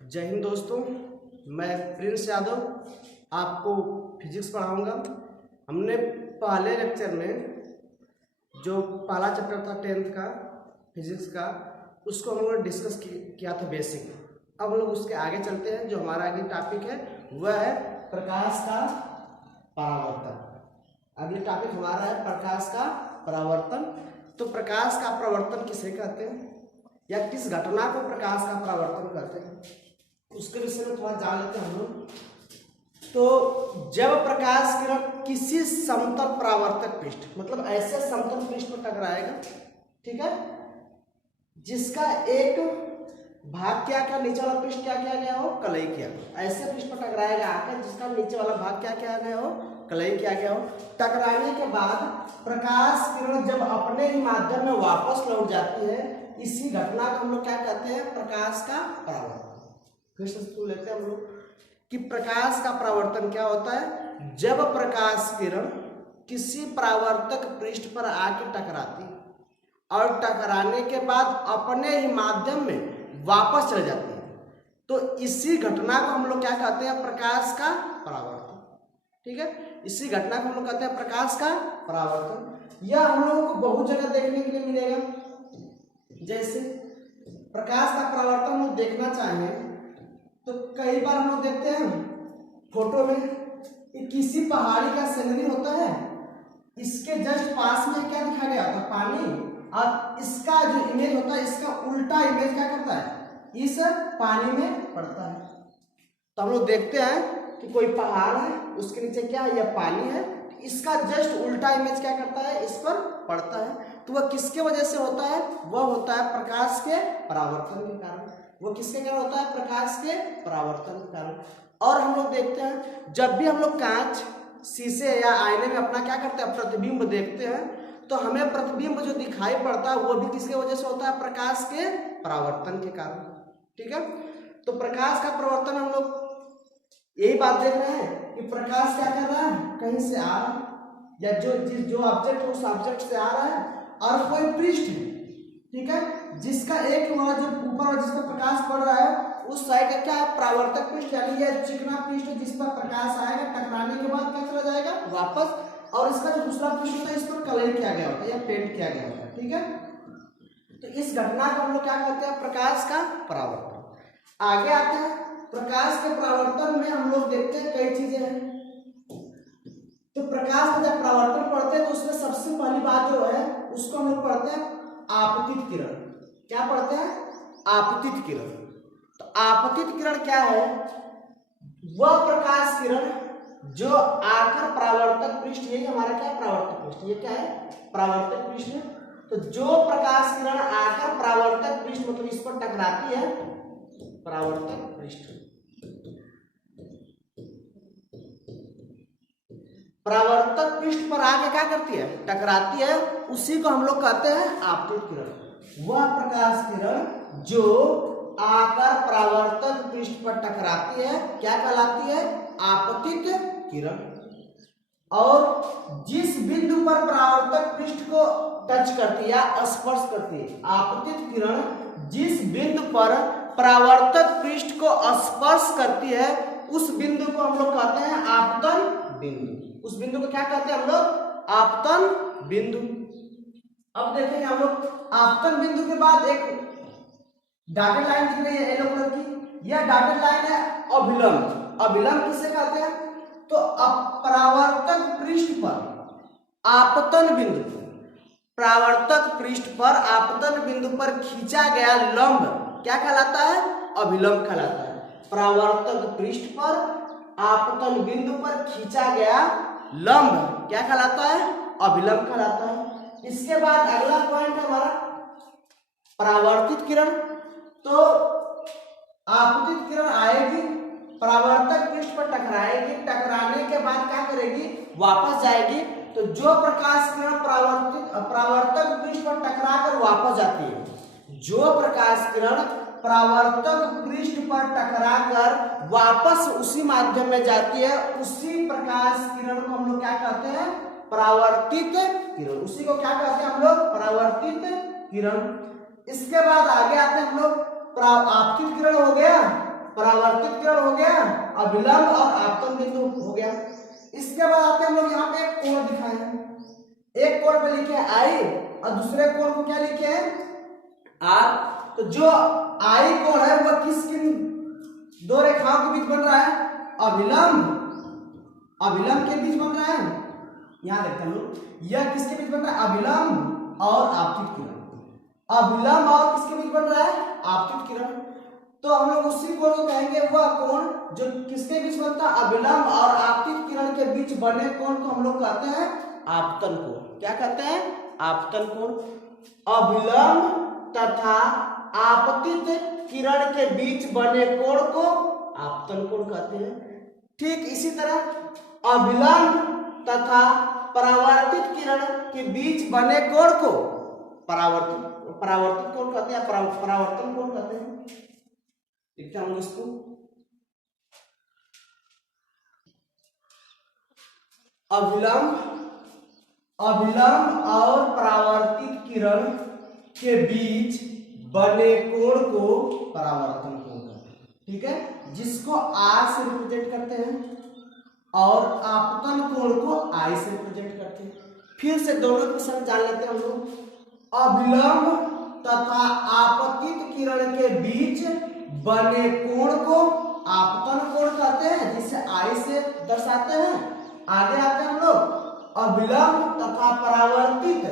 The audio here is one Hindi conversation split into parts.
जय हिंद दोस्तों, मैं प्रिंस यादव आपको फिजिक्स पढ़ाऊंगा। हमने पहले लेक्चर में जो पहला चैप्टर था 10th का फिजिक्स का, उसको हम लोगों ने डिस्कस किया था बेसिक। अब हम लोग उसके आगे चलते हैं। जो हमारा आगे टॉपिक है वह है प्रकाश का परावर्तन। अगले टॉपिक हमारा है प्रकाश का परावर्तन। तो प्रकाश का परावर्तन किसे कहते हैं या किस घटना को प्रकाश का परावर्तन कहते हैं, उसके विषय में थोड़ा जान लेते हैं हम लोग। तो जब प्रकाश किरण किसी समतल परावर्तक पृष्ठ, मतलब ऐसे समतल पृष्ठ पर टकराएगा, ठीक है, जिसका एक भाग क्या नीचे वाला पृष्ठ क्या किया गया हो, कलई किया गया। ऐसे पृष्ठ पर टकराएगा आकर जिसका नीचे वाला भाग क्या किया गया हो, कलई किया गया हो। टकराने के बाद प्रकाश किरण जब अपने ही माध्यम में वापस लौट जाती है, इसी घटना को हम लोग क्या कहते हैं, प्रकाश का परावर्तन। फिर से सुन लेते हैं हम लोग कि प्रकाश का परावर्तन क्या होता है। जब प्रकाश किरण किसी परावर्तक पृष्ठ पर आके टकराती और टकराने के बाद अपने ही माध्यम में वापस चले जाती है, तो इसी घटना को हम लोग क्या कहते हैं, प्रकाश का परावर्तन। ठीक है, इसी घटना को हम लोग कहते हैं प्रकाश का परावर्तन। यह हम लोगों को बहुत जगह देखने के लिए मिलेगा। जैसे प्रकाश का परावर्तन हम लोग देखना चाहें तो कई बार हम लोग देखते हैं फोटो में कि किसी पहाड़ी का सीनरी होता है, इसके जस्ट पास में क्या दिखा गया था, पानी, और इसका जो इमेज होता है, इसका उल्टा इमेज क्या करता है, इस पानी में पड़ता है। तो हम लोग देखते हैं कि कोई पहाड़ है, उसके नीचे क्या है, यह पानी है, इसका जस्ट उल्टा इमेज क्या करता है, इस पर पड़ता है। तो वह किसके वजह से होता है, वह होता है प्रकाश के परावर्तन के कारण। वो किसके कारण होता है, प्रकाश के परावर्तन के कारण। और हम लोग देखते हैं जब भी हम लोग कांच, शीशे या आईने में अपना क्या करते हैं, प्रतिबिंब देखते हैं, तो हमें प्रतिबिंब जो दिखाई पड़ता है वो भी किसके वजह से होता है, प्रकाश के परावर्तन के कारण। ठीक है, तो प्रकाश का परावर्तन हम लोग यही बात देख रहे हैं कि प्रकाश क्या कर रहा है, कहीं से आ रहा है, या जो ऑब्जेक्ट है उस ऑब्जेक्ट से आ रहा है, और कोई पृष्ठ है, ठीक है, जिसका एक वाला जो ऊपर और जिस पर प्रकाश पड़ रहा है उस साइड का क्या है, परावर्तक पृष्ठ, यानी यह चिकना पृष्ठ जिस पर प्रकाश आएगा, टकराने के बाद क्या चला जाएगा वापस, और इसका जो दूसरा पृष्ठ होता है इस पर कलर किया गया होता है या पेंट किया गया होता है। ठीक है, तो इस घटना को हम लोग क्या कहते हैं, प्रकाश का परावर्तन। आगे आते हैं, प्रकाश के परावर्तन में हम लोग देखते हैं कई चीजें हैं। तो प्रकाश का जब परावर्तन पढ़ते हैं तो उसमें सबसे पहली बात जो है उसको हम लोग पढ़ते हैं आपतित किरण। क्या पढ़ते हैं, आपतित किरण। तो आपतित किरण क्या है, वह प्रकाश किरण जो आकर परावर्तक पृष्ठ, यही हमारा क्या है, परावर्तक पृष्ठ, ये क्या है, परावर्तक पृष्ठ। तो जो प्रकाश किरण आकर परावर्तक पृष्ठ, मतलब इस पर टकराती है, परावर्तक पृष्ठ, परावर्तक पृष्ठ पर आके क्या करती है, टकराती है, उसी को हम लोग कहते हैं आपतित किरण। वह प्रकाश किरण जो आकर परावर्तक पृष्ठ पर टकराती है क्या कहलाती है, आपतित किरण। और जिस बिंदु पर परावर्तक पृष्ठ को टच करती है या स्पर्श करती है, आपतित किरण जिस बिंदु पर परावर्तक पृष्ठ को स्पर्श करती है उस बिंदु को हम लोग कहते हैं आपतन बिंदु। उस बिंदु को क्या कहते हैं हम लोग, आपतन बिंदु। अब देखेंगे हम लोग आपतन बिंदु के बाद एक डॉटेड लाइन दिख रही है येलो कलर की, यह डॉटेड लाइन है अभिलंब। अभिलंब किसे कहते हैं, तो परावर्तक पृष्ठ पर आपतन बिंदु, परावर्तक पृष्ठ पर आपतन बिंदु पर खींचा गया लंब क्या कहलाता है, अभिलंब कहलाता है। परावर्तक पृष्ठ पर आपतन बिंदु पर खींचा गया लंब क्या कहलाता है, अभिलंब कहलाता है। इसके बाद अगला पॉइंट है हमारा परावर्तित किरण। तो आपतित किरण आएगी, परावर्तक पृष्ठ पर टकराएगी, टकराने के बाद क्या करेगी, वापस जाएगी। तो जो प्रकाश किरण परावर्तक पृष्ठ पर टकराकर वापस जाती है, जो प्रकाश किरण परावर्तक पृष्ठ पर टकराकर वापस उसी माध्यम में जाती है, उसी प्रकाश किरण को हम लोग क्या कहते हैं, परावर्तित किरण। उसी को क्या कहते हैं हम लोग, परावर्तित किरण। इसके बाद आगे आते हैं हम लोग, आपतित किरण हो गया, परावर्तित किरण हो गया, अभिलंब और आपतन बिंदु हो गया। इसके बाद आते हैं हम लोग यहाँ पे एक कोण दिखाए हैं। एक कोण पे लिखे हैं आई और दूसरे कोण को क्या लिखे हैं आर। तो जो आई कोण है वह किन दो रेखाओं के बीच बन रहा है, अभिलंब के बीच बन रहा है। यहां देखते हैं हम लोग, यह किसके बीच बन रहा है, अभिलंब और आपतित किरण। अभिलंब और किसके बीच बन रहा है, आपतित किरण। तो हम लोग उसी कोण को कहेंगे वह कोण जो किसके बीच बनता है, अभिलंब और आपतित किरण के बीच बने कोण को हम लोग कहते हैं आपतन कोण। क्या कहते हैं, आपतन कोण। अभिलंब तथा आपतित किरण के बीच बने कोण को आपतन कोण कहते हैं। ठीक इसी तरह अभिलंब तथा परावर्तित किरण के बीच बने कोण को परावर्तित कोण कहते हैं, परावर्तन कोण कहते हैं। देखते हैं हम इसको, अभिलंब और परावर्तित किरण के बीच बने कोण को परावर्तन कोण कहते हैं। ठीक है, जिसको आर से रिप्रेजेंट करते हैं और आपतन कोण को आई से रिप्रेजेंट करते हैं। फिर से दोनों के साथ जान लेते हैं हम लोग। अभिलंब तथा आपतित किरण के बीच बने कोण को आपतन कोण कहते हैं, जिसे आई से दर्शाते हैं। आगे आते हैं हम लोग, अभिलंब तथा परावर्तित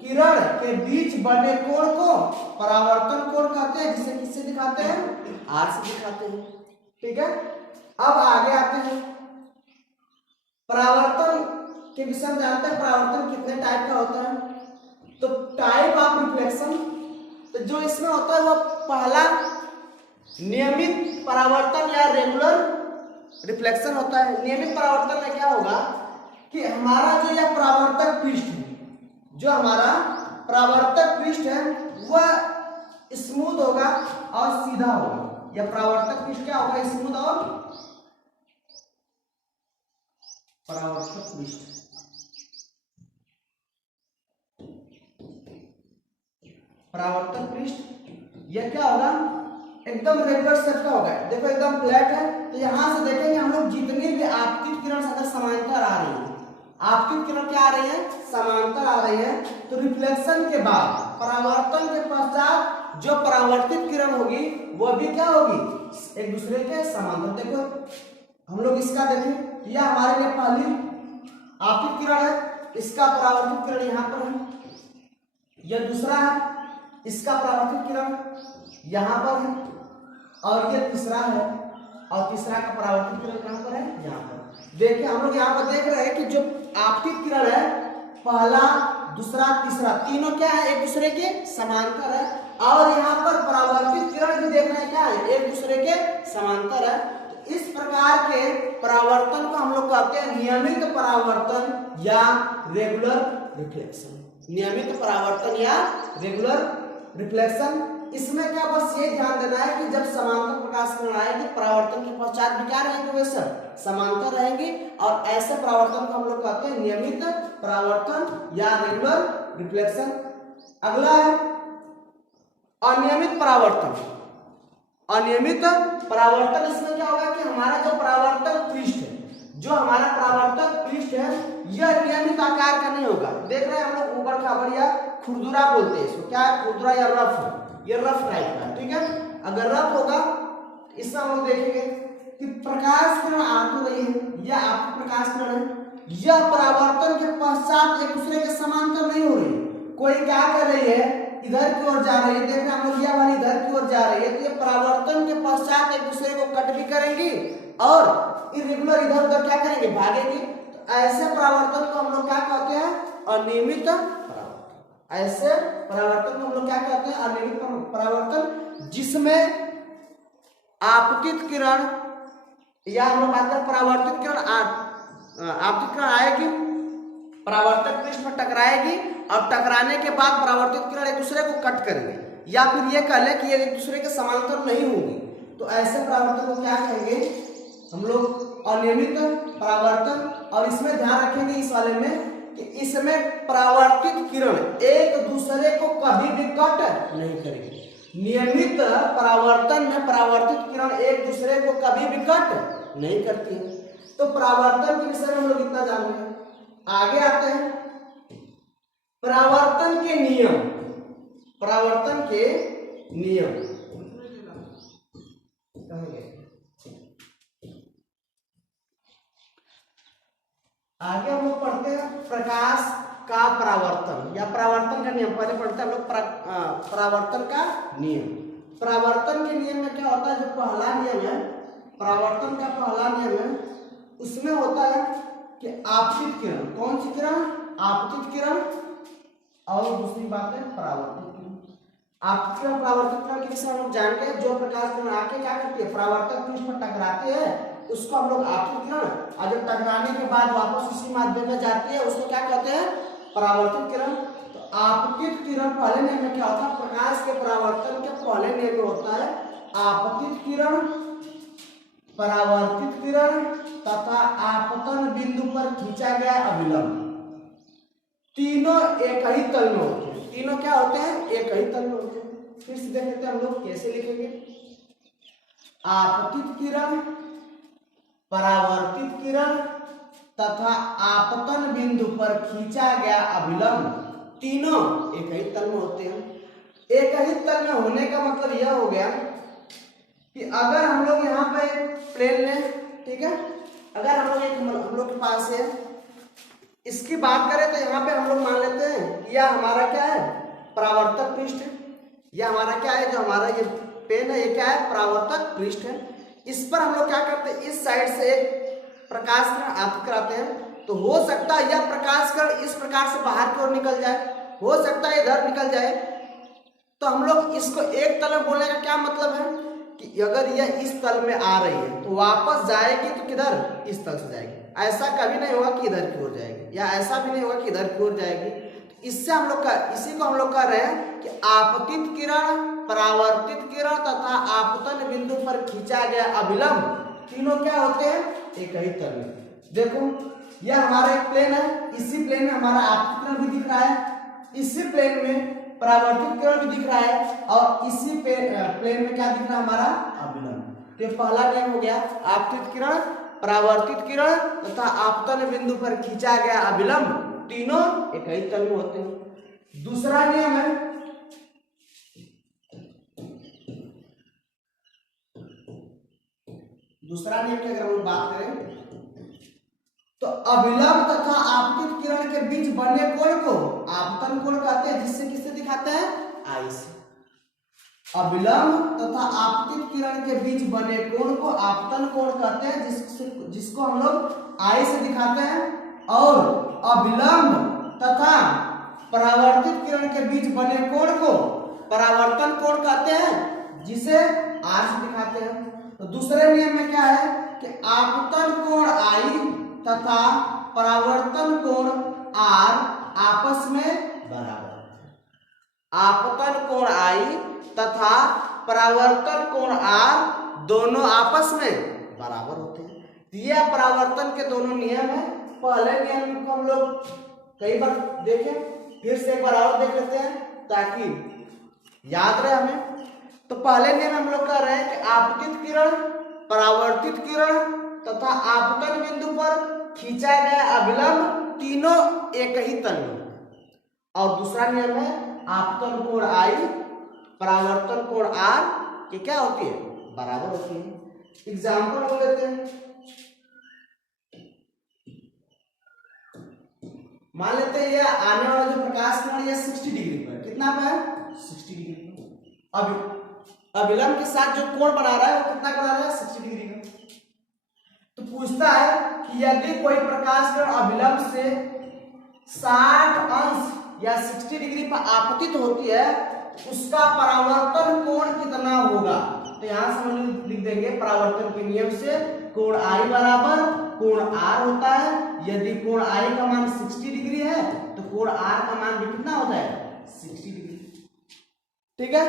किरण के बीच बने कोण को परावर्तन कोण कहते हैं, जिसे किससे दिखाते हैं, आर से दिखाते हैं। ठीक है, अब आगे आते हैं परावर्तन के विषय में जानते हैं। परावर्तन कितने टाइप का होता है, तो टाइप ऑफ रिफ्लेक्शन, तो जो इसमें होता है वो पहला नियमित परावर्तन या रेगुलर रिफ्लेक्शन होता है। नियमित परावर्तन में क्या होगा कि हमारा जो यह परावर्तक पृष्ठ है, जो हमारा परावर्तक पृष्ठ है वह स्मूथ होगा और सीधा होगा। यह परावर्तक पृष्ठ क्या होगा, स्मूथ और परावर्तक पृष्ठ। परावर्तक पृष्ठ यह क्या होगा, एकदम रेगुलर शेप का होगा। देखो एकदम फ्लैट है, तो यहां से देखेंगे हम लोग जितनी भी आपतित किरण अगर समांतर आ रही है, आपतित किरण क्या आ रही है, समांतर आ रही है, तो रिफ्लेक्शन के बाद परावर्तन के पश्चात जो परावर्तित किरण होगी वह भी क्या होगी, एक दूसरे के समांतर। देखो हम लोग इसका देखें, यह हमारे लिए पहली आपतित किरण है, इसका परावर्तित किरण यहाँ पर है। यह दूसरा है, इसका परावर्तित किरण यहाँ पर है, और यह तीसरा है, और तीसरा का परावर्तित किरण कहाँ पर है, यहाँ पर। देखिए हम लोग यहाँ पर देख रहे हैं कि जो आपतित किरण है, पहला दूसरा तीसरा तीनों क्या है, एक दूसरे के समांतर है। और यहाँ पर परावर्तित किरण भी देख रहे हैं क्या है, एक दूसरे के समांतर है। तो इस प्रकार के परावर्तन को हम लोग कहते हैं नियमित परावर्तन या रेगुलर रिफ्लेक्शन। नियमित परावर्तन या रेगुलर रिफ्लेक्शन। इसमें क्या बस ये ध्यान देना है कि जब समांतर प्रकाश किरण आएगी, परावर्तन के पश्चात भी क्या रहेंगे, वे सब समांतर रहेंगे, और ऐसे परावर्तन को हम लोग कहते हैं नियमित परावर्तन या रेगुलर रिफ्लेक्शन। अगला है अनियमित परावर्तन। अनियमित परावर्तन, इसमें क्या होगा कि हमारा जो परावर्तक पृष्ठ है, जो हमारा परावर्तक पृष्ठ है, यह नियमित आकार का नहीं होगा। देख रहे हैं हम लोग ऊपर खाबर या खुरदुरा बोलते हैं इसको, क्या है, खुरदुरा या रफ, ये रफ टाइप का। ठीक है, अगर रफ होगा इसमें हम लोग देखेंगे कि प्रकाश किरण आ तो रही है, यह आपकी प्रकाश किरण है, यह परावर्तन के पश्चात एक दूसरे के समांतर नहीं हो रही। कोई क्या कर रही है, इधर की ओर जा रही है, देख रहे हैं हम लोग, यह वाली इधर की ओर जा रही है, तो ये परावर्तन के पश्चात एक दूसरे को कट भी करेंगी और इरेगुलर इधर उधर क्या करेंगे, भागेंगे। तो ऐसे परावर्तन को हम लोग क्या कहते हैं, अनियमित परावर्तन। ऐसे परावर्तन को हम लोग क्या कहते हैं, अनियमित परावर्तन, जिसमें आपतित किरण या हम लोग बात करें परावर्तित किरण, आपतित किरण आएगी, परावर्तक पृष्ठ पर टकराएगी और टकराने के बाद परावर्तित किरण एक दूसरे को कट करेंगे, या फिर ये कह लें कि ये एक दूसरे के समांतर नहीं होंगी। तो ऐसे परावर्तन को क्या कहेंगे हम लोग, अनियमित परावर्तन। और इसमें ध्यान रखेंगे इस वाले में कि इसमें परावर्तित किरण एक दूसरे को कभी भी कट नहीं करेगी। नियमित परावर्तन में परावर्तित किरण एक दूसरे को कभी भी कट नहीं करती है। तो परावर्तन के विषय में हम लोग इतना जान रहे हैं। आगे आते हैं परावर्तन के नियम। परावर्तन के नियम आगे हम लोग पढ़ते हैं प्रकाश का परावर्तन या परावर्तन का नियम। पहले पढ़ते हैं हम लोग परावर्तन का नियम। परावर्तन के नियम में क्या होता है, जो पहला नियम है परावर्तन का पहला नियम है, उसमें होता है कि आपतित किरण, कौन सी किरण, आपतित किरण, और दूसरी बात है परावर्तित किरण। आपतित किरण परावर्तित किरण के विषय हम लोग जान गए। जो प्रकाश किरण आके क्या करती है, परावर्तक पृष्ठ पर टकराती है, उसको हम लोग आपतित किरण, और जब टकराने के बाद वापस उसी माध्यम में जाती है उसको क्या कहते हैं, परावर्तित किरण। तो आपतित किरण पहले नियम में क्या होता है, प्रकाश के परावर्तन के पहले नियम में होता है आपतित किरण, परावर्तित किरण तथा आपतन बिंदु पर खींचा गया अभिलंब, तीनों एक ही तल में होते हैं। तीनों क्या होते हैं, एक ही तल में होते हैं। फिर से देख लेते हैं हम लोग कैसे लिखेंगे। आपतित किरण, परावर्तित किरण तथा आपतन बिंदु पर खींचा गया अभिलंब, तीनों एक ही तल में होते हैं। एक ही तल में होने का मतलब यह हो गया कि अगर हम लोग यहाँ पे प्लेन लें, ठीक है, अगर हम लोग के पास है, इसकी बात करें तो यहाँ पे हम लोग मान लेते हैं यह हमारा क्या है, परावर्तक पृष्ठ है। यह हमारा क्या है, जो हमारा ये पेन है ये क्या है, परावर्तक पृष्ठ है। इस पर हम लोग क्या करते हैं, इस साइड से एक प्रकाश किरण आपतित कराते हैं। तो हो सकता है यह प्रकाश किरण इस प्रकार से बाहर की ओर निकल जाए, हो सकता है इधर निकल जाए। तो हम लोग इसको एक तल में बोलने का क्या मतलब है कि अगर यह इस तल में आ रही है तो वापस जाएगी तो किधर, इस तल से जाएगी। ऐसा कभी नहीं होगा कि इधर की ओर जाएगी, या ऐसा भी नहीं होगा कि इधर की ओर जाएगी। तो इससे हम लोग का, इसी को हम लोग कह रहे हैं कि आपतित किरण, परावर्तित किरण तथा आपतन बिंदु पर खींचा गया अभिलंब, तीनों क्या होते हैं, एक ही तल में। देखो यह हमारा एक प्लेन है, इसी प्लेन में हमारा आपतित किरण भी दिख रहा है, इसी प्लेन में परावर्तित किरण भी दिख रहा है, और इसी प्लेन में क्या दिख रहा है, हमारा अभिलंब। तो पहला नियम हो गया आपतित किरण, परावर्तित किरण तथा आपतन बिंदु पर खींचा गया अभिलंब, तीनों एक ही तल में होते हैं। दूसरा नियम है की अगर हम बात करें तो अभिलंब तथा आपतित किरण के बीच बने कोण को आपतन कोण कहते हैं, जिससे किससे दिखाते हैं, आई से। अभिलंब तथा आपतित किरण के बीच बने कोण को आपतन कोण कहते हैं, जिसको हम लोग आई से दिखाते हैं। और अभिलंब तथा परावर्तित किरण के बीच बने कोण को परावर्तन कोण कहते हैं, जिसे आर से दिखाते हैं। तो दूसरे नियम में क्या है कि आपतन कोण आई तथा परावर्तन कोण आर आपस में बराबर है। आपतन कोण आई तथा परावर्तन कोण आर दोनों आपस में बराबर होते हैं। यह परावर्तन के दोनों नियम है। पहले नियम को हम लोग कई बार देखें, फिर से एक बार और देख लेते हैं ताकि याद रहे हमें। तो पहले नियम हम लोग कह रहे हैं कि आपतित किरण, परावर्तित किरण तथा आपतन बिंदु पर खींचा गया अभिलंब, तीनों एक ही तल में। और दूसरा नियम है आपतन कोण आई, परावर्तन कोण आर की क्या होती है, बराबर होती है। एग्जाम्पल बोल लेते हैं। मान लेते हैं यह आने वाला जो प्रकाश किरण यह 60 डिग्री पर, कितना पर, 60 डिग्री पर। अब अभिलंब के साथ जो कोण बना रहा है वो कितना बना रहा है, 60 डिग्री का। तो पूछता है कि यदि कोई प्रकाश किरण अभिलंब से 60 अंश या 60 डिग्री पर आपतित होती है, उसका परावर्तन कोण कितना होगा। तो यहां से हम लिख देंगे परावर्तन के नियम से कोण आई बराबर कोण आर होता है। यदि कोण आई का मान 60 डिग्री है तो कोण आर का मान भी कितना होता है, 60 डिग्री। ठीक है,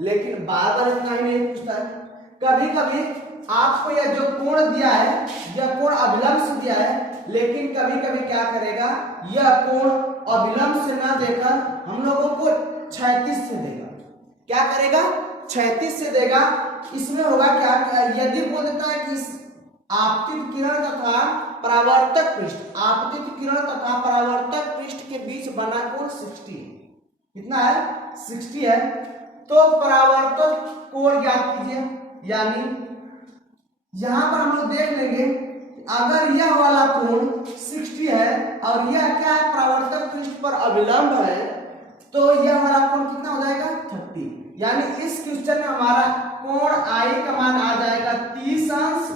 लेकिन बार बार इतना ही नहीं पूछता है। कभी कभी आपको यह जो कोण दिया है, यह कोण अभिलंब से दिया है, लेकिन कभी कभी क्या करेगा, यह कोण अभिलंब से ना देकर हम लोगों को क्षैतिज से देगा। क्या करेगा, क्षैतिज से देगा। इसमें होगा क्या, यदि बोल देता है कि इस आपतित किरण तथा परावर्तक पृष्ठ, आपतित किरण तथा परावर्तक पृष्ठ के बीच बना कोण 60 है। कितना है? 60 है। तो परावर्तक कोण ज्ञात कीजिए। यानी यहां पर हम लोग देख लेंगे, अगर यह वाला कोण 60 है और यह क्या है, परावर्तक पृष्ठ पर अभिलंब है, तो यह वाला कोण कितना हो जाएगा? 30। यानी इस क्वेश्चन में हमारा कोण आई का मान आ जाएगा 30 अंश।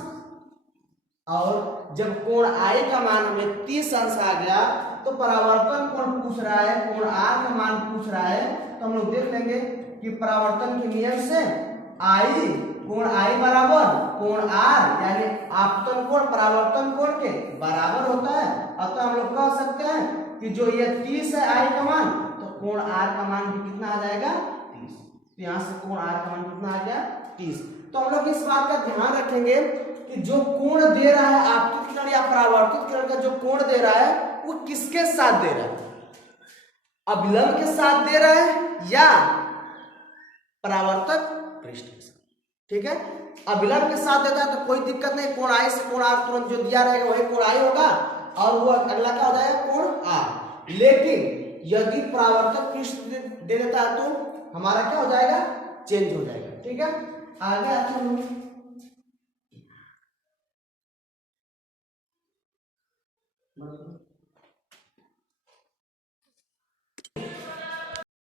और जब कोण आई का मान हमें 30 अंश आ गया तो परावर्तन कोण पूछ रहा है, कोण आर का मान पूछ रहा है, तो हम लोग देख लेंगे कि परावर्तन के नियम से आई, कोण आई बराबर कोण आर, यानी आपतन कोण परावर्तन कोण के बराबर होता है। अतः हम लोग कह सकते हैं कि जो ये 30 है आई का मान, तो कोण आर का मान भी कितना आ जाएगा? 30। तो यहाँ से कोण आर का मान कितना आ गया? 30। तो हम लोग इस बात का ध्यान रखेंगे कि जो कोण दे रहा है आपतित किरण या परावर्तित किरण का जो कोण दे रहा है वो किसके साथ दे रहा है? अभिलंब के साथ दे रहा है या परावर्तक पृष्ठ के साथ? ठीक है, अभिलंब के साथ देता है तो कोई दिक्कत नहीं, कोण आई से कोण आर तुरंत जो दिया रहेगा वही कोण आई होगा और वो अगला क्या हो जाएगा? कोण आर। लेकिन यदि परावर्तक पृष्ठ दे देता है तो हमारा क्या हो जाएगा? चेंज हो जाएगा। ठीक है, आगे आते हैं।